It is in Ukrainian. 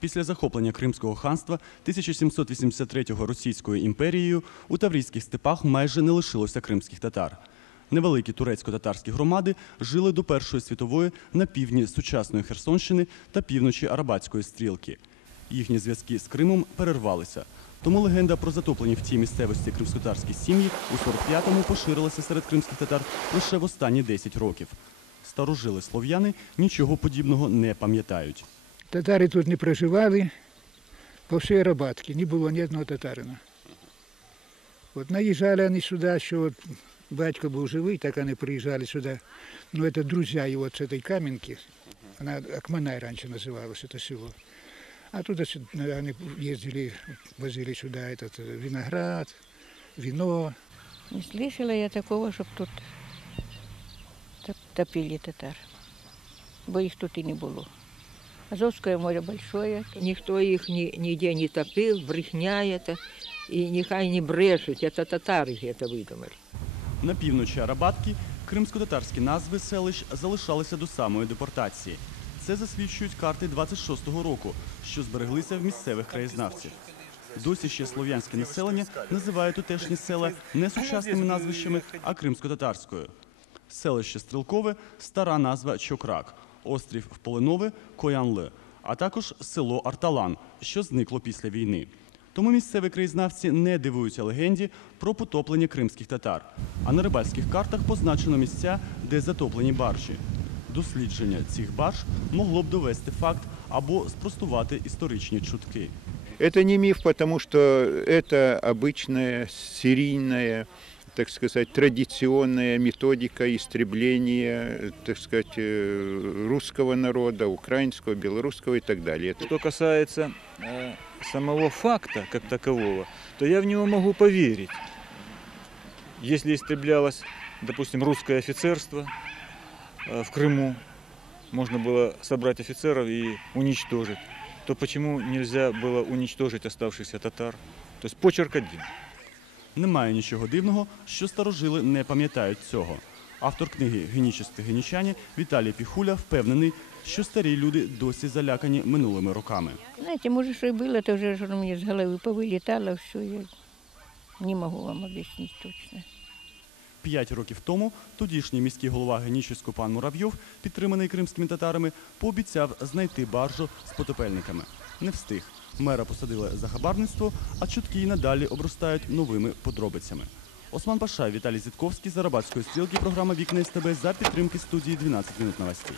Після захоплення Кримського ханства 1783 Російською імперією у Таврійських степах майже не лишилося кримських татар. Невеликі турецько-татарські громади жили до Першої світової на півдні сучасної Херсонщини та півночі Арабатської стрілки. Їхні зв'язки з Кримом перервалися. Тому легенда про затоплені в цій місцевості кримськотатарські сім'ї у 45-му поширилася серед кримських татар лише в останні 10 років. Старожили слов'яни нічого подібного не пам'ятають. Татари тут не проживали, по всій Арабатці не було ні одного татарина. От наїжджали вони сюди, що от батько був живий, так вони приїжджали сюди. Ну, це друзі його з цієї Кам'янки, вона Акманай раніше називалося, це село. А туди вони їздили, возили сюди этот виноград, вино. Не слышала я такого, щоб тут топили татар, бо їх тут і не було. Азовское море большое. Ніхто їх ніде не топив, брехня это, і нехай не брешуть, це татари це видумали. На півночі Арабатки кримсько-татарські назви селищ залишалися до самої депортації. Це засвідчують карти 26-го року, що збереглися в місцевих краєзнавців. Досі ще слов'янське населення називає тутешні села не сучасними назвищами, а кримсько-татарською. Селище Стрілкове – стара назва Чокрак, острів Полинове – Коянли, а також село Арталан, що зникло після війни. Тому місцеві краєзнавці не дивуються легенді про потоплення кримських татар. А на рибальських картах позначено місця, де затоплені баржі. Дослідження цих барж могло б довести факт або спростувати історичні чутки. Это не миф, потому что это обычная серийная, так сказать, традиционная методика истребления, так сказать, русского народа, украинского, белорусского и так далее. Что касается самого факта как такового, то я в него могу поверить. Если истреблялось, допустим, русское офицерство в Крыму, можно было собрать офицеров и уничтожить, то почему нельзя было уничтожить оставшихся татар? То есть почерк один. Немає нічого дивного, що старожили не пам'ятають цього. Автор книги «Генічисти генічані» Віталій Піхуля впевнений, що старі люди досі залякані минулими роками. Знаете, может, что и было, то уже что мне с головы повылетало, все, я не могу вам объяснить точно. 5 років тому тодішній міський голова Генічеську пан Муравйов, підтриманий кримськими татарами, пообіцяв знайти баржу з потопельниками. Не встиг. Мера посадили за хабарництво, а чутки й надалі обростають новими подробицями. Осман Пашай, Віталій Зітковський, з Арабатської стрілки, програма «Вікна СТБ» за підтримки студії «12 минут новостей».